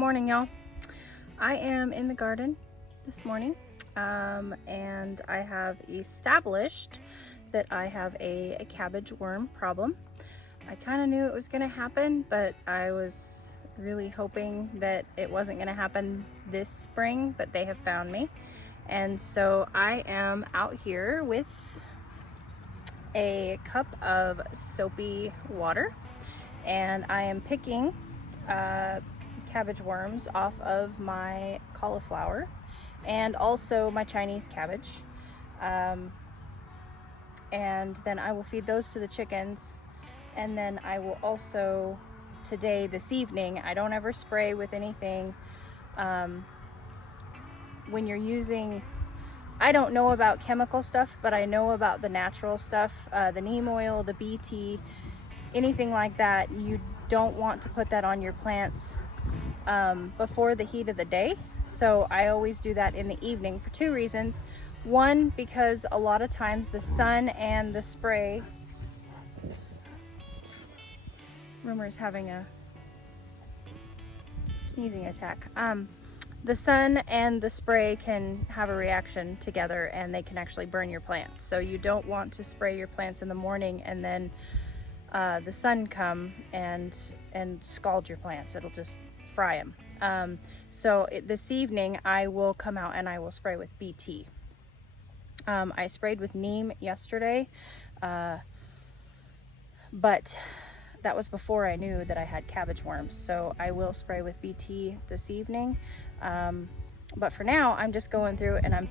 morning, y'all. I am in the garden this morning and I have established that I have a cabbage worm problem. I kind of knew it was going to happen, but I was really hoping that it wasn't going to happen this spring, but they have found me. And so I am out here with a cup of soapy water and I am picking cabbage worms off of my cauliflower and also my Chinese cabbage, and then I will feed those to the chickens. And then I will also this evening, I don't ever spray with anything. When you're using, I don't know about chemical stuff, but I know about the natural stuff, the neem oil, the BT, anything like that. You don't want to put that on your plants before the heat of the day. So I always do that in the evening for two reasons. One, because a lot of times the sun and the spray, Rumor is having a sneezing attack. The sun and the spray can have a reaction together and they can actually burn your plants. So you don't want to spray your plants in the morning and then the sun come and scald your plants. It'll just fry them. So this evening I will come out and I will spray with BT. I sprayed with neem yesterday, but that was before I knew that I had cabbage worms. So I will spray with BT this evening. But for now, I'm just going through and I'm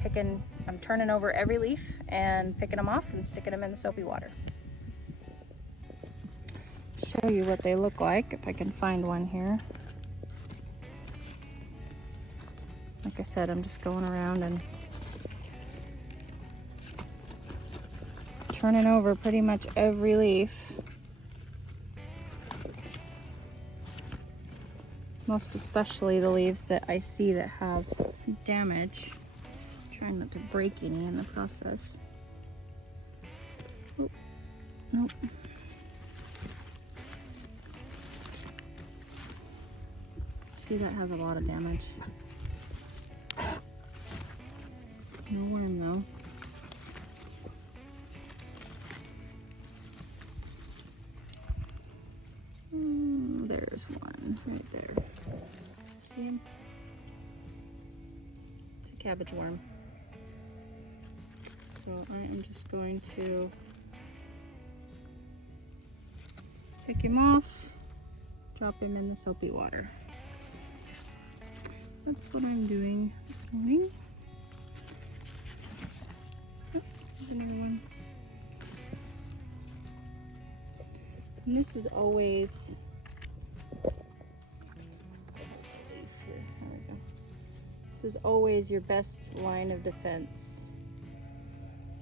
turning over every leaf and picking them off and sticking them in the soapy water. Show you what they look like if I can find one here. Like I said, I'm just going around and turning over pretty much every leaf. Most especially the leaves that I see that have damage. Trying not to break any in the process. Oh, nope. See, that has a lot of damage. No worm though. There's one right there. See him? It's a cabbage worm. So I am just going to pick him off, drop him in the soapy water. That's what I'm doing this morning. Oh, there's another one. And this is always, this is always your best line of defense,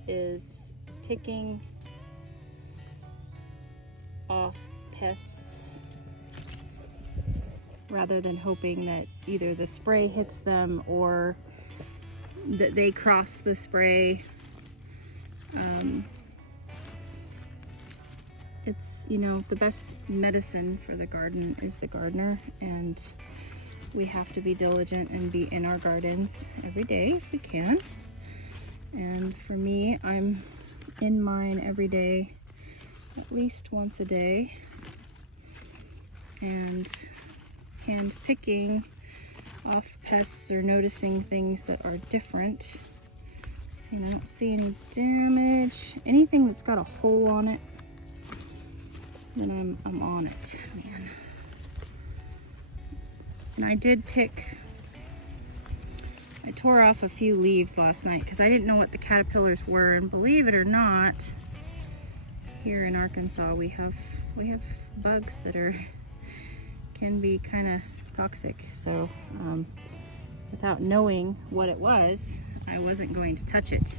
is picking off pests rather than hoping that either the spray hits them or that they cross the spray. It's, you know, the best medicine for the garden is the gardener, and we have to be diligent and be in our gardens every day if we can. And for me, I'm in mine every day, at least once a day, and hand picking off pests or noticing things that are different. See, I don't see any damage. Anything that's got a hole on it, then I'm on it, man. And I did I tore off a few leaves last night because I didn't know what the caterpillars were, and believe it or not, here in Arkansas we have bugs that can be kind of toxic. So without knowing what it was, I wasn't going to touch it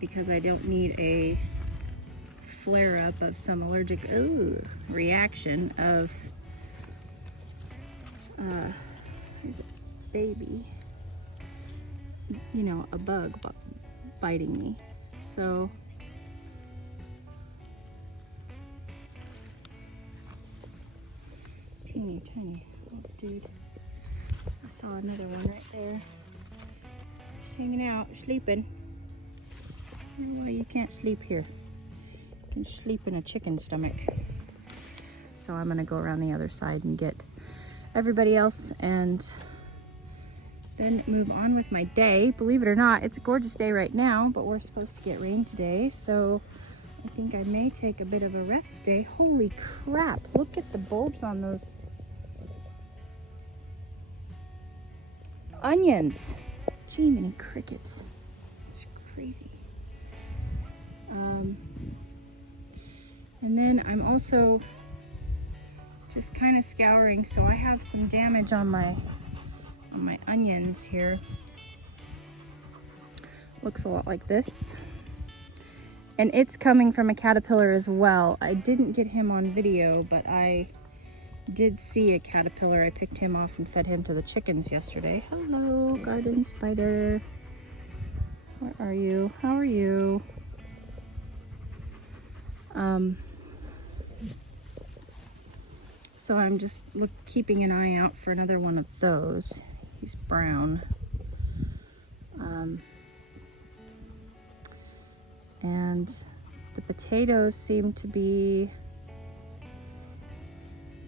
because I don't need a flare-up of some allergic reaction of there's a baby, you know, a bug biting me. So teeny tiny. Dude, I saw another one right there. Just hanging out, sleeping. Well, you can't sleep here. You can sleep in a chicken stomach. So I'm gonna go around the other side and get everybody else and then move on with my day. Believe it or not, it's a gorgeous day right now, but we're supposed to get rain today, so I think I may take a bit of a rest day. Holy crap, look at the bulbs on those onions. Gee, many crickets. It's crazy. And then I'm also just kind of scouring, so I have some damage on my onions here. Looks a lot like this. And it's coming from a caterpillar as well. I didn't get him on video, but I did see a caterpillar. I picked him off and fed him to the chickens yesterday. Hello, garden spider. Where are you? How are you? So I'm just keeping an eye out for another one of those. He's brown. And the potatoes seem to be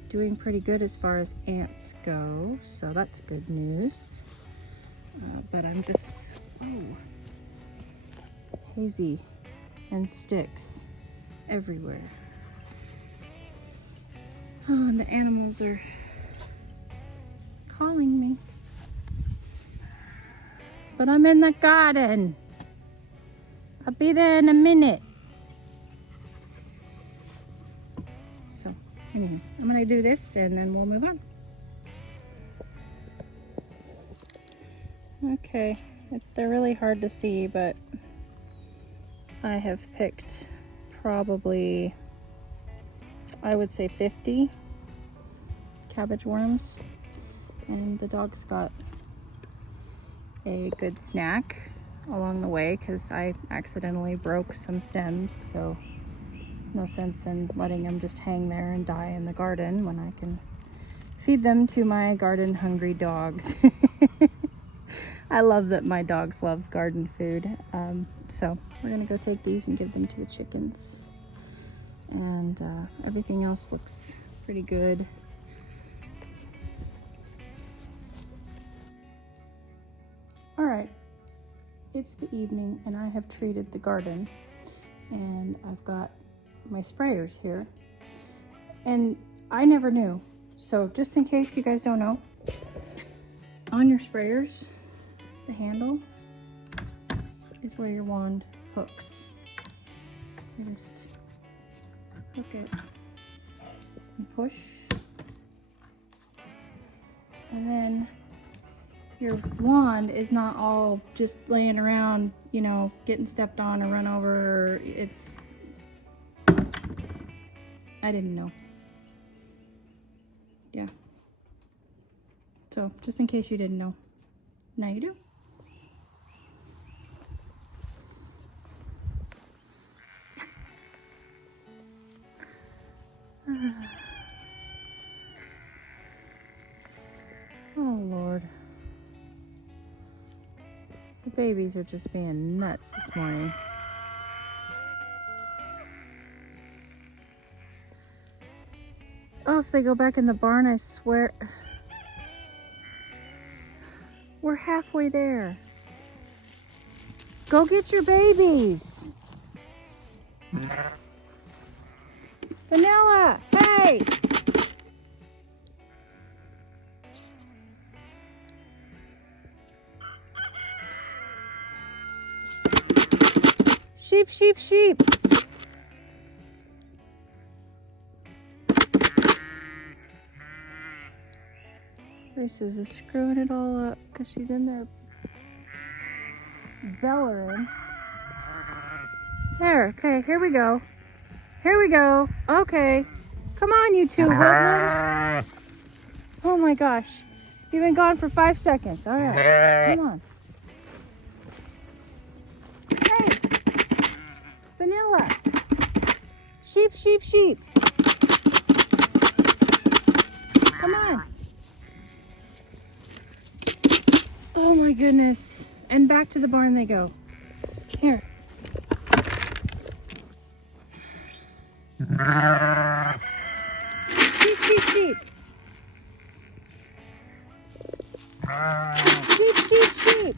doing pretty good as far as ants go, so that's good news. But I'm just, hazy and sticks everywhere. Oh, and the animals are calling me. But I'm in the garden. I'll be there in a minute. So, anyway, I'm gonna do this and then we'll move on. Okay, they're really hard to see, but I have picked probably, I would say 50 cabbage worms, and the dog's got a good snack along the way because I accidentally broke some stems, so no sense in letting them just hang there and die in the garden when I can feed them to my garden hungry dogs. I love that my dogs love garden food. So we're gonna go take these and give them to the chickens. And everything else looks pretty good. All right, it's the evening and I have treated the garden, and I've got my sprayers here, and I never knew. So just in case you guys don't know, on your sprayers, the handle is where your wand hooks. You just hook it and push, and then your wand is not all just laying around, you know, getting stepped on or run over. Or it's, I didn't know. Yeah. So just in case you didn't know, now you do. Oh Lord. The babies are just being nuts this morning. Oh, if they go back in the barn, I swear. We're halfway there. Go get your babies. Vanilla, hey! Sheep, sheep, sheep. Reese's is screwing it all up because she's in there bellowing. There, okay, here we go. Here we go. Okay. Come on, you two. Oh my gosh. You've been gone for 5 seconds. All right. Come on. Hey. Vanilla. Sheep, sheep, sheep. Come on. my goodness. And back to the barn they go. Here. Sheep, sheep, sheep. Sheep, sheep, sheep.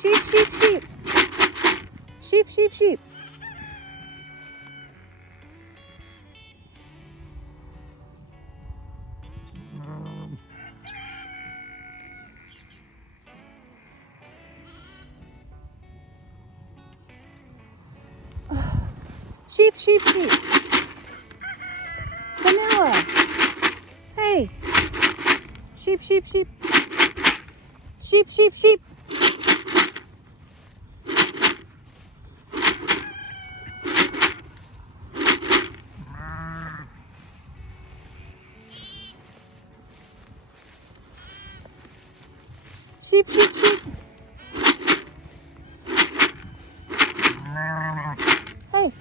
Sheep, sheep, sheep. Sheep, sheep, sheep. Sheep, sheep, sheep. Vanilla. Hey. Sheep, sheep, sheep. Sheep, sheep, sheep. Sheep, sheep, sheep. Hey.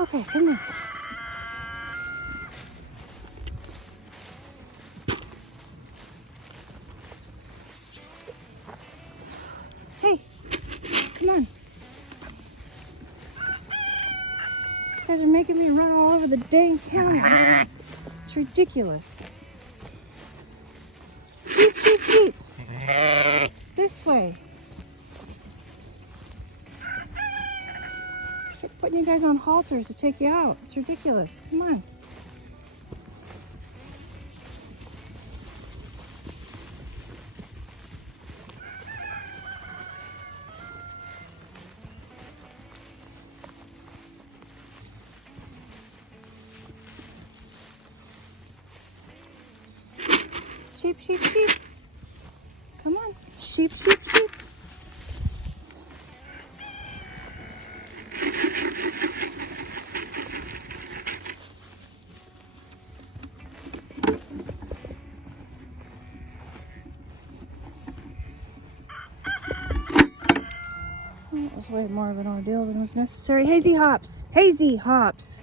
Okay, come here. Hey, come on. You guys are making me run all over the dang counter. It's ridiculous. Sheep, sheep, sheep. This way. Start putting you guys on halters to take you out. It's ridiculous. Come on. Sheep, sheep, sheep. Come on. Sheep, sheep, sheep. That was way more of an ordeal than was necessary. Hazy hops. Hazy hops.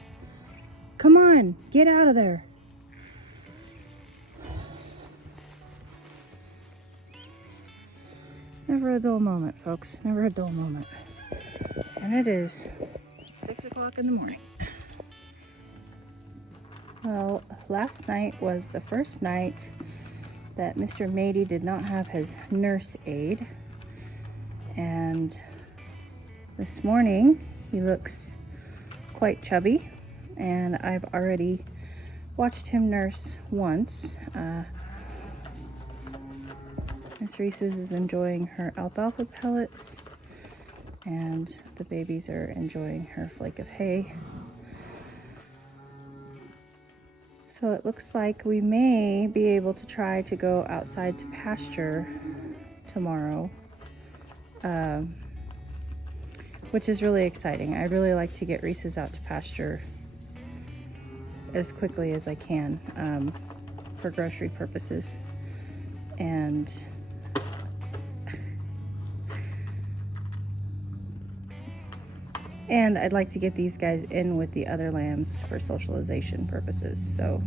Come on. Get out of there. Never a dull moment, folks. Never a dull moment. And it is 6 o'clock in the morning. Well, last night was the first night that Mr. Mady did not have his nurse aide. And this morning he looks quite chubby. And I've already watched him nurse once. Miss Reese's is enjoying her alfalfa pellets, and the babies are enjoying her flake of hay. So it looks like we may be able to try to go outside to pasture tomorrow, which is really exciting. I really like to get Reese's out to pasture as quickly as I can for grocery purposes. And I'd like to get these guys in with the other lambs for socialization purposes. So,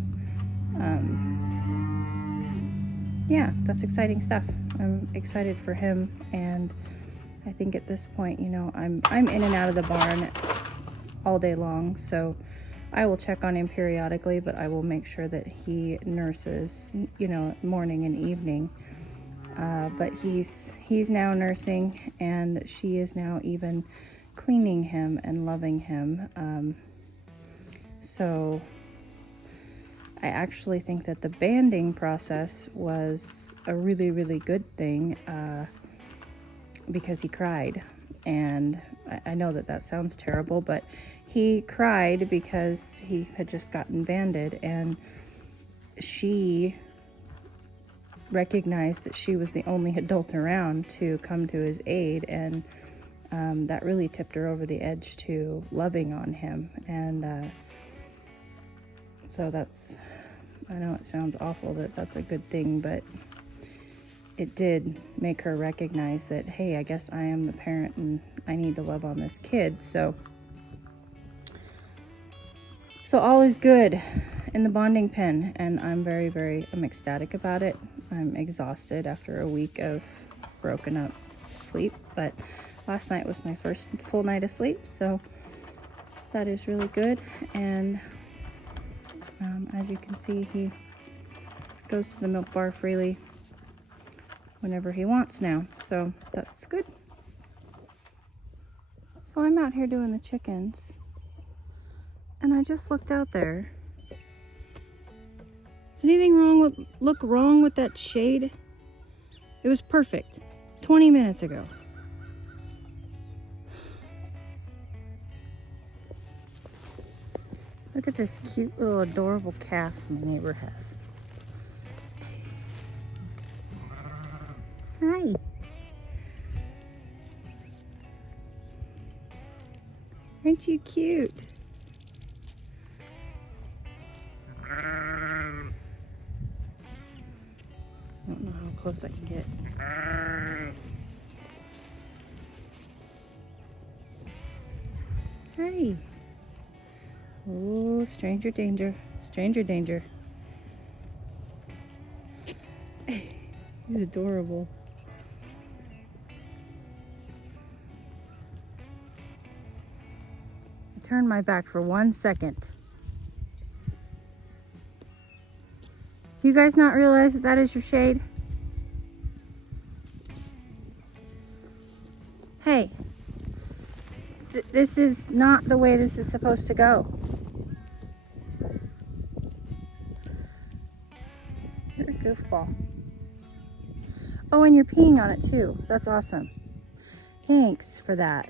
yeah, that's exciting stuff. I'm excited for him, and I think at this point, you know, I'm in and out of the barn all day long, so I will check on him periodically, but I will make sure that he nurses, you know, morning and evening. But he's now nursing, and she is now even cleaning him and loving him. So I actually think that the banding process was a really, really good thing because he cried. And I know that sounds terrible, but he cried because he had just gotten banded, and she recognized that she was the only adult around to come to his aid, and that really tipped her over the edge to loving on him. And so I know it sounds awful that that's a good thing, but it did make her recognize that, hey, I guess I am the parent and I need to love on this kid. So So all is good in the bonding pen, and I'm I'm ecstatic about it. I'm exhausted after a week of broken up sleep, but last night was my first full night of sleep, so that is really good. And as you can see, he goes to the milk bar freely whenever he wants now, so that's good. So I'm out here doing the chickens, and I just looked out there. Is anything wrong with that shade? It was perfect 20 minutes ago. Look at this cute little adorable calf my neighbor has. Hi. Aren't you cute? I don't know how close I can get. Hi. Oh, stranger danger. Stranger danger. He's adorable. I turned my back for 1 second. You guys not realize that is your shade? Hey, this is not the way this is supposed to go. You're a goofball. Oh, and you're peeing on it too. That's awesome. Thanks for that.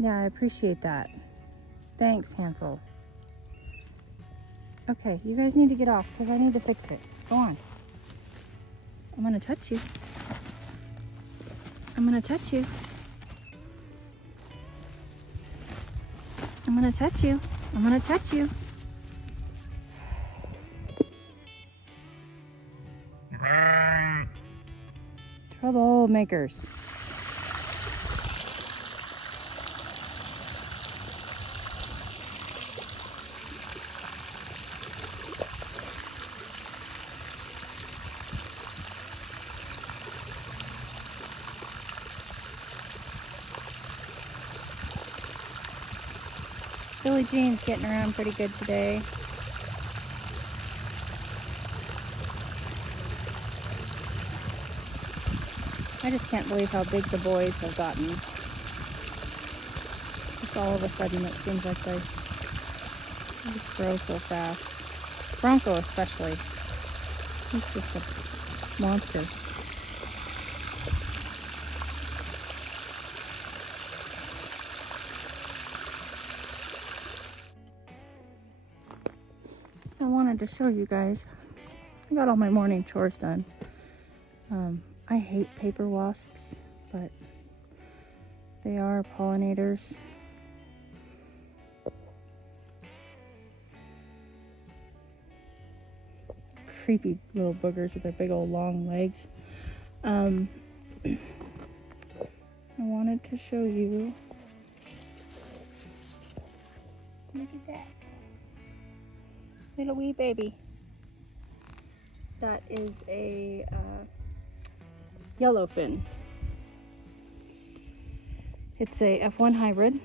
Yeah, I appreciate that. Thanks, Hansel. Okay, you guys need to get off because I need to fix it. Go on. I'm gonna touch you. I'm gonna touch you. I'm gonna touch you. I'm gonna touch you. Troublemakers. Billie Jean's getting around pretty good today. I just can't believe how big the boys have gotten. Just all of a sudden it seems like they just grow so fast. Bronco especially. He's just a monster. I wanted to show you guys. I got all my morning chores done. I hate paper wasps, but they are pollinators. Creepy little boogers with their big old long legs. I wanted to show you. Look at that. Little wee baby. That is a yellowfin. It's a F1 hybrid,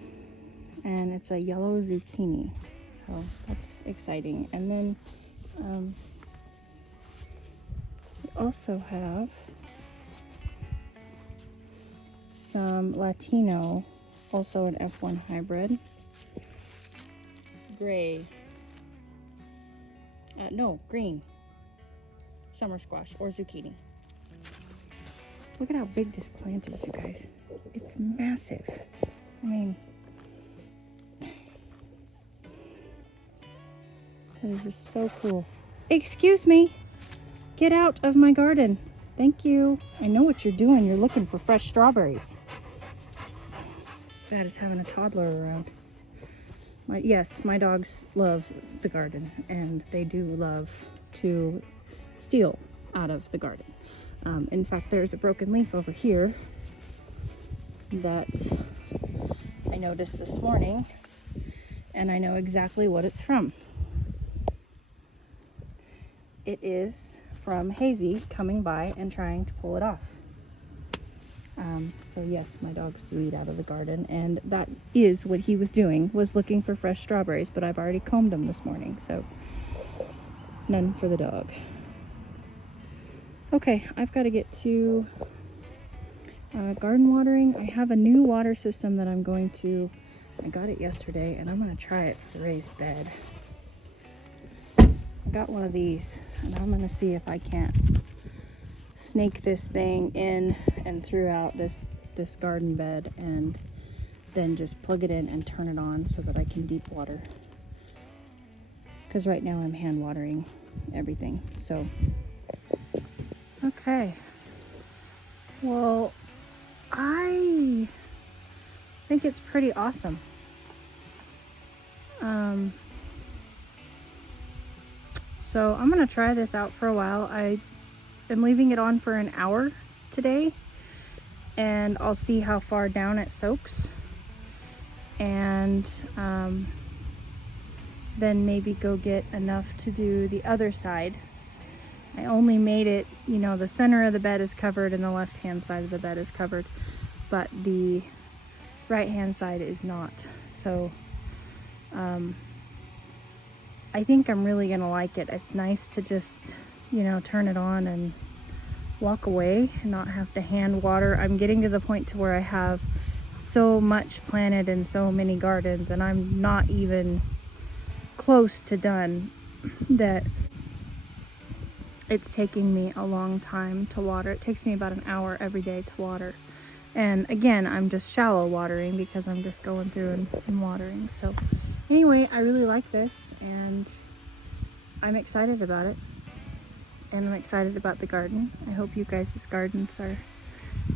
and it's a yellow zucchini. So that's exciting. And then we also have some Latino, also an F1 hybrid. Gray. No, green. Summer squash or zucchini. Look at how big this plant is, you guys. It's massive. I mean, this is so cool. Excuse me. Get out of my garden. Thank you. I know what you're doing. You're looking for fresh strawberries. Dad is having a toddler around. Yes, my dogs love the garden, and they do love to steal out of the garden. In fact, there's a broken leaf over here that I noticed this morning, and I know exactly what it's from. It is from Hazy coming by and trying to pull it off. So yes, my dogs do eat out of the garden, and that is what he was doing, was looking for fresh strawberries, but I've already combed them this morning, so none for the dog. Okay, I've got to get to garden watering. I have a new water system that I got it yesterday, and I'm going to try it for the raised bed. I got one of these, and I'm going to see if I can't snake this thing in and throughout this garden bed, and then just plug it in and turn it on so that I can deep water. Because right now I'm hand watering everything. So, okay. Well, I think it's pretty awesome. So I'm gonna try this out for a while. I am leaving it on for an hour today, and I'll see how far down it soaks, and then maybe go get enough to do the other side. I only made it, you know, the center of the bed is covered and the left hand side of the bed is covered, but the right hand side is not. So I think I'm really gonna like it. It's nice to just, you know, turn it on and walk away and not have to hand water. I'm getting to the point to where I have so much planted in so many gardens, and I'm not even close to done, that it's taking me a long time to water. It takes me about an hour every day to water. And again, I'm just shallow watering because I'm just going through and watering. So anyway, I really like this, and I'm excited about it. And I'm excited about the garden. I hope you guys' gardens are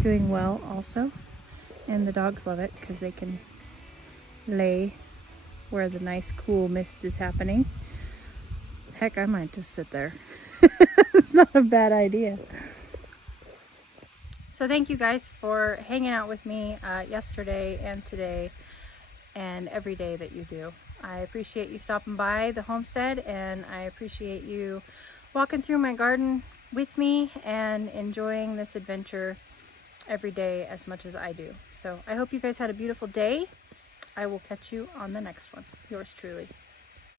doing well also. And the dogs love it because they can lay where the nice cool mist is happening. Heck, I might just sit there. It's not a bad idea. So thank you guys for hanging out with me yesterday and today and every day that you do. I appreciate you stopping by the homestead, and I appreciate you walking through my garden with me and enjoying this adventure every day as much as I do. So I hope you guys had a beautiful day. I will catch you on the next one. Yours truly.